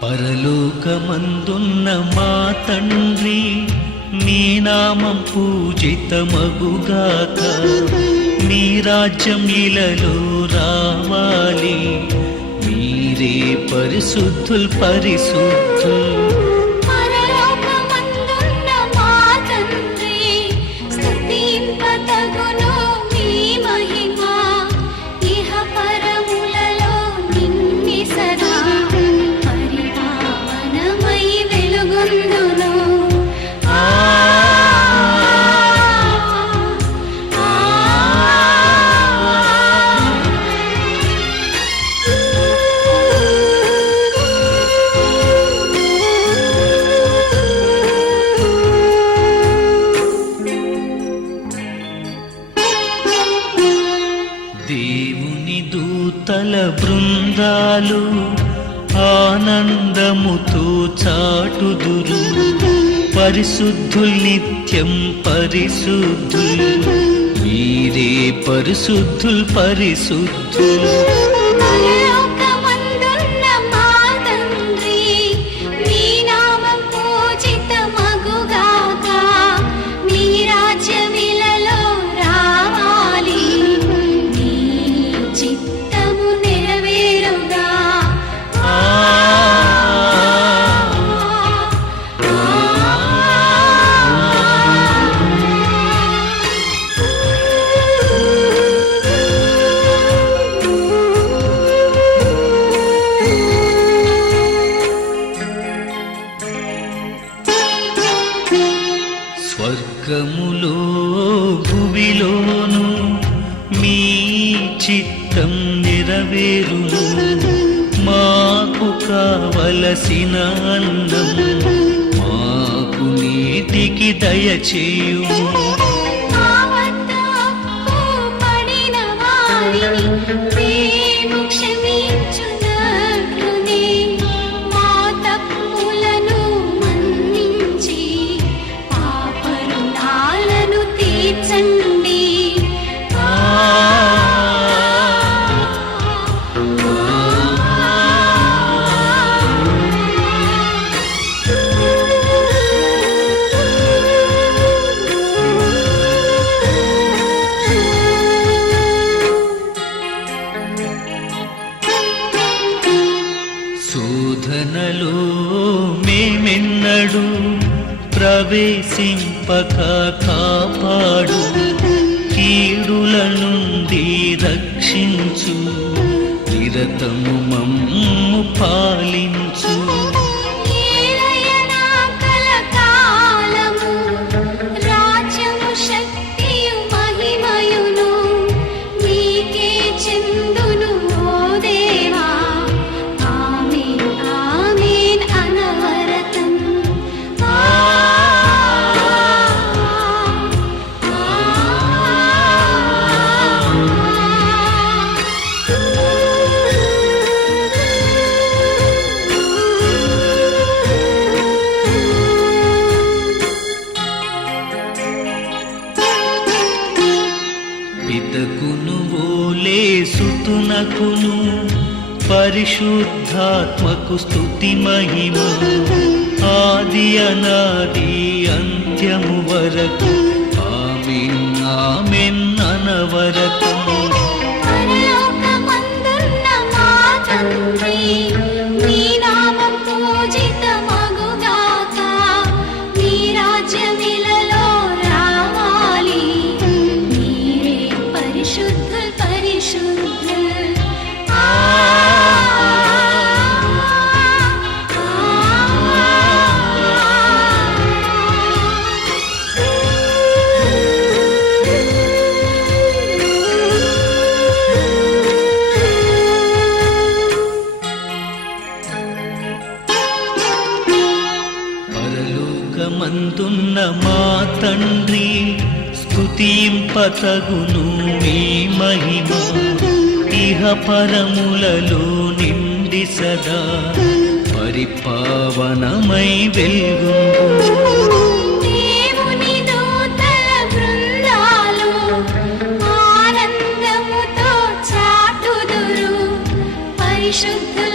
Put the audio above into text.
పరలోకమందున్న మా తండ్రి, నీ నామం పూజితమగుగాక, నీ రాజ్యం ఇలలో రావాలి, మీరే పరిశుద్ధుల్ పరిశుద్ధుల్. దేవుని దూతల బృందాలు ఆనందముతో చాటుదురు, పరిశుద్ధుల్ నిత్యం పరిశుద్ధుల్, మీరే పరిశుద్ధుల్ పరిశుద్ధుల్. స్వర్గములో భువిలోను మీ చిత్తం నెరవేరును, మాకు కావలసిన అన్నం మాకు నేటికి దయచేయుము. శోధనలో మేమెన్నడు ప్రవేశింపక కాపాడు, కీడుల నుండి రక్షించు, నిరతము మమ్ము పాలించు. పితకును ఓలే సుతునకును పరిశుద్ధాత్మకు స్తుతి మహిమ, ఆది అనాది అంత్యము వరకు ఆమేన్ ఆమేన్ అనవరతము. మందున్న మా తండ్రి, స్తుతింపతగును మీ మహిమ, ఇహ పరములలో నిండి సదా పరిపావనమై వెల్గును. దేవుని దూతల బృందాలు ఆనందముతో చాటు పరిశుద్ధ